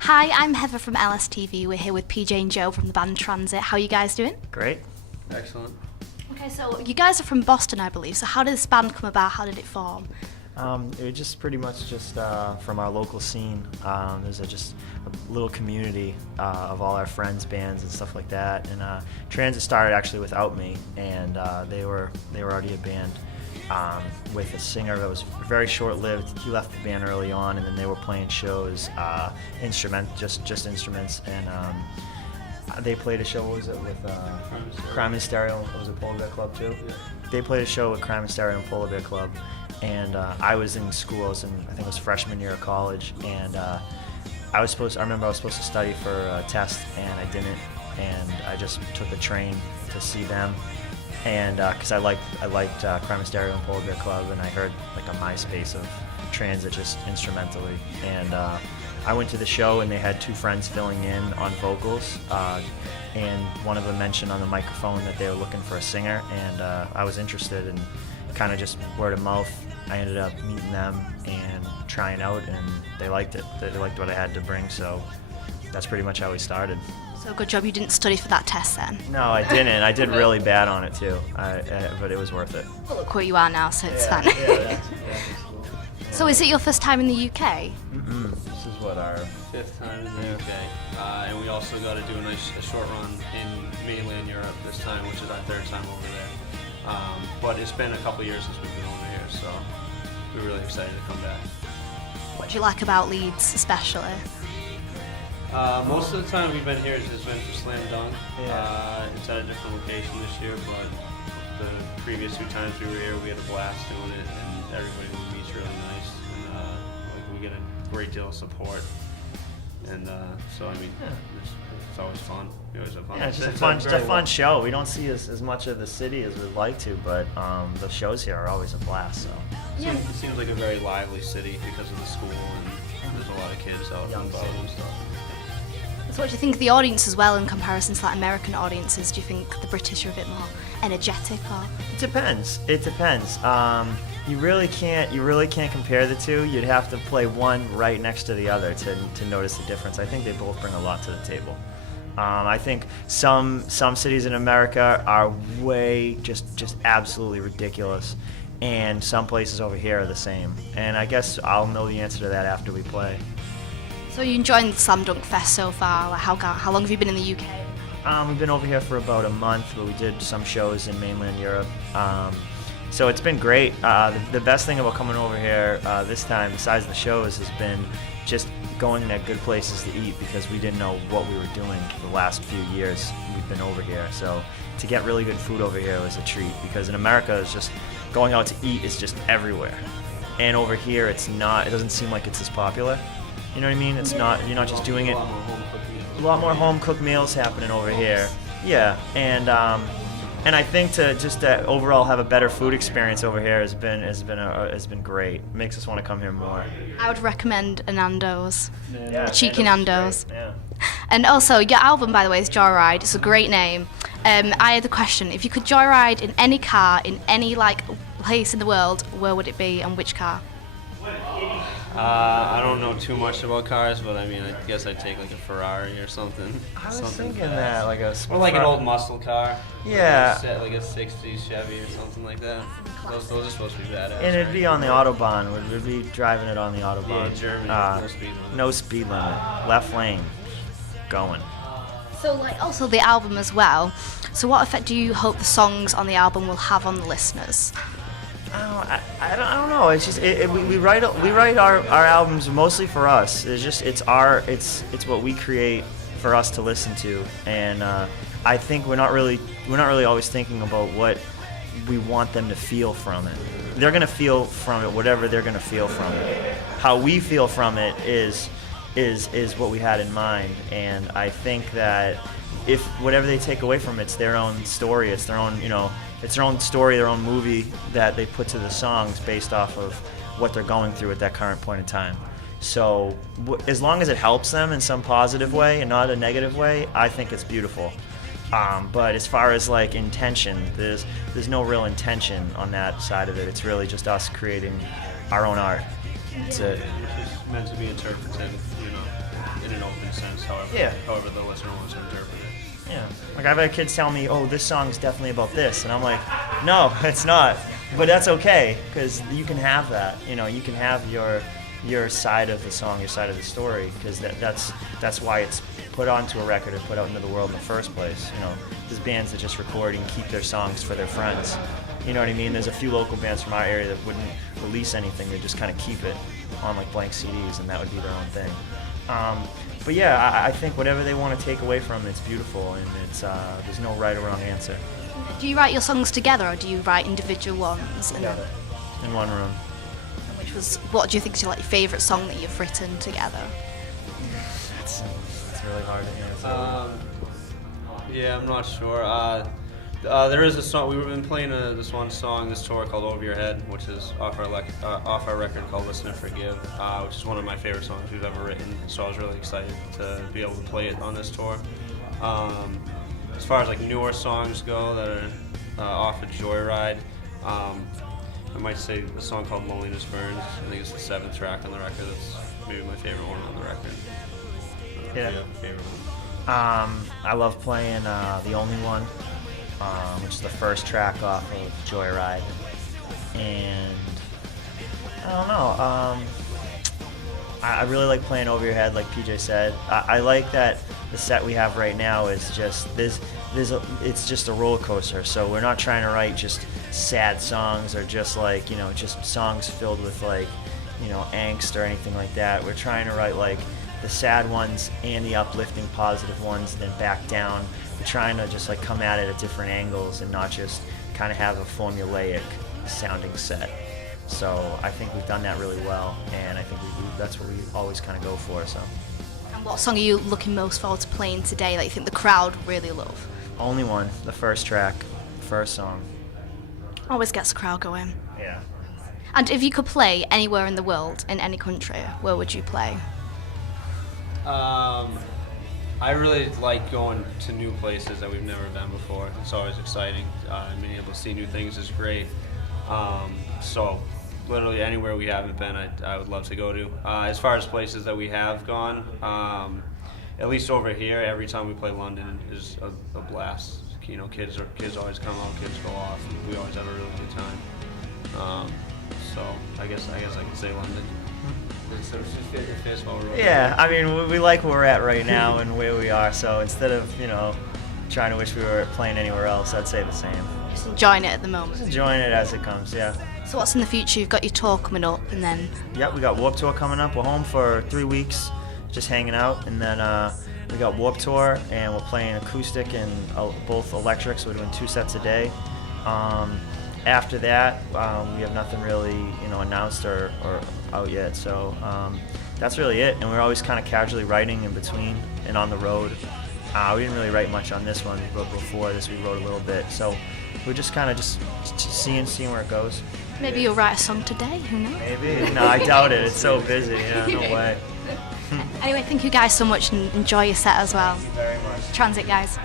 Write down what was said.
Hi, I'm Heather from LSTV. We're here with PJ and Joe from the band Transit. How are you guys doing? Great. Excellent. Okay, so you guys are from Boston, I believe. So how did this band come about? How did it form? It was just pretty much just from our local scene. There's just a little community of all our friends, bands, and stuff like that. And Transit started actually without me, and they were already a band with a singer that was very short-lived. He left the band early on, and then they were playing shows, just instruments, and they played a show. What was it with Crime and Stereo? Was it Polar Bear Club too? Yeah. They played a show with Crime and Stereo and Polar Bear Club, and I was in school. I think it was freshman year of college, and I remember I was supposed to study for a test, and I didn't, and I just took a train to see them. And because I liked Crime and Stereo and Polar Bear Club, and I heard like a MySpace of Transit just instrumentally, and I went to the show, and they had two friends filling in on vocals, and one of them mentioned on the microphone that they were looking for a singer, and I was interested, and kind of just word of mouth, I ended up meeting them and trying out, and they liked it. They liked what I had to bring, so that's pretty much how we started. So good job you didn't study for that test then. No, I didn't. I did really bad on it too, but it was worth it. Well, look where you are now, so it's fun. Yeah. So is it your first time in the UK? This is what our Fifth time in the UK. And we also got to do a short run in mainland Europe this time, which is our third time over there. But it's been a couple years since we've been over here, so we're really excited to come back. What do you like about Leeds especially? Most of the time we've been here has just been for Slam Dunk. Yeah. It's at a different location this year, but the previous two times we were here, we had a blast doing it, and everybody we meet's really nice, and we get a great deal of support. And so I mean, it's always fun. We always have fun. Yeah, it's just a fun show. We don't see as much of the city as we'd like to, but the shows here are always a blast. So Yeah. It seems like a very lively city because of the school, and there's a lot of kids out and about and stuff. So what do you think of the audience as well in comparison to like American audiences? Do you think the British are a bit more energetic or? it depends. It depends. You really can't compare the two. You'd have to play one right next to the other to notice the difference. I think they both bring a lot to the table. I think some cities in America are way just absolutely ridiculous, and some places over here are the same. And I guess I'll know the answer to that after we play. So you're enjoying the Slam Dunk Fest so far? Like how long have you been in the UK? We've been over here for about a month, but we did some shows in mainland Europe. So it's been great. The best thing about coming over here this time, besides the shows, has been just going to good places to eat, because we didn't know what we were doing the last few years we've been over here. So to get really good food over here was a treat, because in America, it's just going out to eat is just everywhere. And over here, it's not. It doesn't seem like it's as popular. You know what I mean? It's not. You're not just doing it. A lot more home-cooked meals happening over here. Yeah, and I think to just overall have a better food experience over here has been great. It makes us want to come here more. I would recommend a Nando's, Yeah, a cheeky Nando's Nando's. is great, yeah. And also, your album, by the way, is Joyride. It's a great name. I had the question: if you could joyride in any car in any like place in the world, where would it be and which car? I don't know too much about cars, but I mean, I guess I'd take like a Ferrari or something. I was something thinking fast. that, like a Or like an old muscle car. Yeah. Like a 60s Chevy or something like that. Those are supposed to be badass. And it'd right? be on the Autobahn. We'd be driving it on the Autobahn. Yeah, Germany, no speed limit. No speed limit. Left lane. Going. So, like, also the album as well. So, what effect do you hope the songs on the album will have on the listeners? I don't know. It's just we write our albums mostly for us. It's what we create for us to listen to, and I think we're not really always thinking about what we want them to feel from it. They're gonna feel from it whatever they're gonna feel from it. How we feel from it is what we had in mind, and I think that if whatever they take away from it's their own story, it's their own it's their own story, their own movie that they put to the songs based off of what they're going through at that current point in time. So as long as it helps them in some positive way and not a negative way, I think it's beautiful. But as far as like intention, there's no real intention on that side of it. It's really just us creating our own art. That's it. It's just meant to be interpreted, in an open Yeah. however the listener wants to interpret it. Yeah. Like I've had kids tell me, "Oh, this song's definitely about this," and I'm like, "No, it's not." But that's okay because you can have that. You know, you can have your side of the song, your side of the story, because that's why it's put onto a record or put out into the world in the first place. You know, there's bands that just record and keep their songs for their friends. You know what I mean? There's a few local bands from our area that wouldn't release anything; they just kind of keep it on like blank CDs, and that would be their own thing. But yeah, I think whatever they want to take away from it's beautiful, and it's there's no right or wrong answer. Do you write your songs together, or do you write individual ones? Together. In one room. What do you think is your favourite song that you've written together? It's really hard to answer. Yeah, I'm not sure. There is a song, we've been playing this one song this tour called Over Your Head, which is off our record called Listen and Forgive, which is one of my favorite songs we've ever written, so I was really excited to be able to play it on this tour. As far as like newer songs go that are off of Joyride, I might say a song called Loneliness Burns. I think it's the 7th track on the record. That's maybe my favorite one on the record. Yeah. Favorite one. I love playing The Only One, which is the first track off of Joyride. And I don't know. I really like playing Over Your Head, like PJ said. I like that the set we have right now is just it's just a roller coaster. So we're not trying to write just sad songs or just like, you know, just songs filled with like, you know, angst or anything like that. We're trying to write like the sad ones and the uplifting positive ones, then back down. We're trying to just like come at it at different angles and not just kind of have a formulaic sounding set. So I think we've done that really well, and I think that's what we always kind of go for. So. And what song are you looking most forward to playing today that you think the crowd really love? Only One, the first track, first song. Always gets the crowd going. Yeah. And if you could play anywhere in the world, in any country, where would you play? I really like going to new places that we've never been before. It's always exciting. Being able to see new things is great. So literally anywhere we haven't been, I would love to go to. As far as places that we have gone, at least over here, every time we play London is a blast. You know, kids always come out, kids go off. We always have a really good time. So I guess I can say London. So it fits while we're Yeah, I mean, we like where we're at right now and where we are. So instead of, you know, trying to wish we were playing anywhere else, I'd say the same. Just enjoying it at the moment. Just enjoying it as it comes, yeah. So what's in the future? You've got your tour coming up, and then... Yeah, we got Warped Tour coming up. We're home for 3 weeks, just hanging out. And then we got Warped Tour, and we're playing acoustic and both electric, so we're doing 2 sets a day. After that, we have nothing really, you know, announced or out yet. So that's really it. And we're always kind of casually writing in between and on the road. We didn't really write much on this one, but before this we wrote a little bit. So we're just kind of just seeing where it goes. Maybe you'll write a song today, who knows? Maybe. No, I doubt it. It's so busy. Yeah, no way. Anyway, thank you guys so much, and enjoy your set as well. Thank you very much. Transit, guys.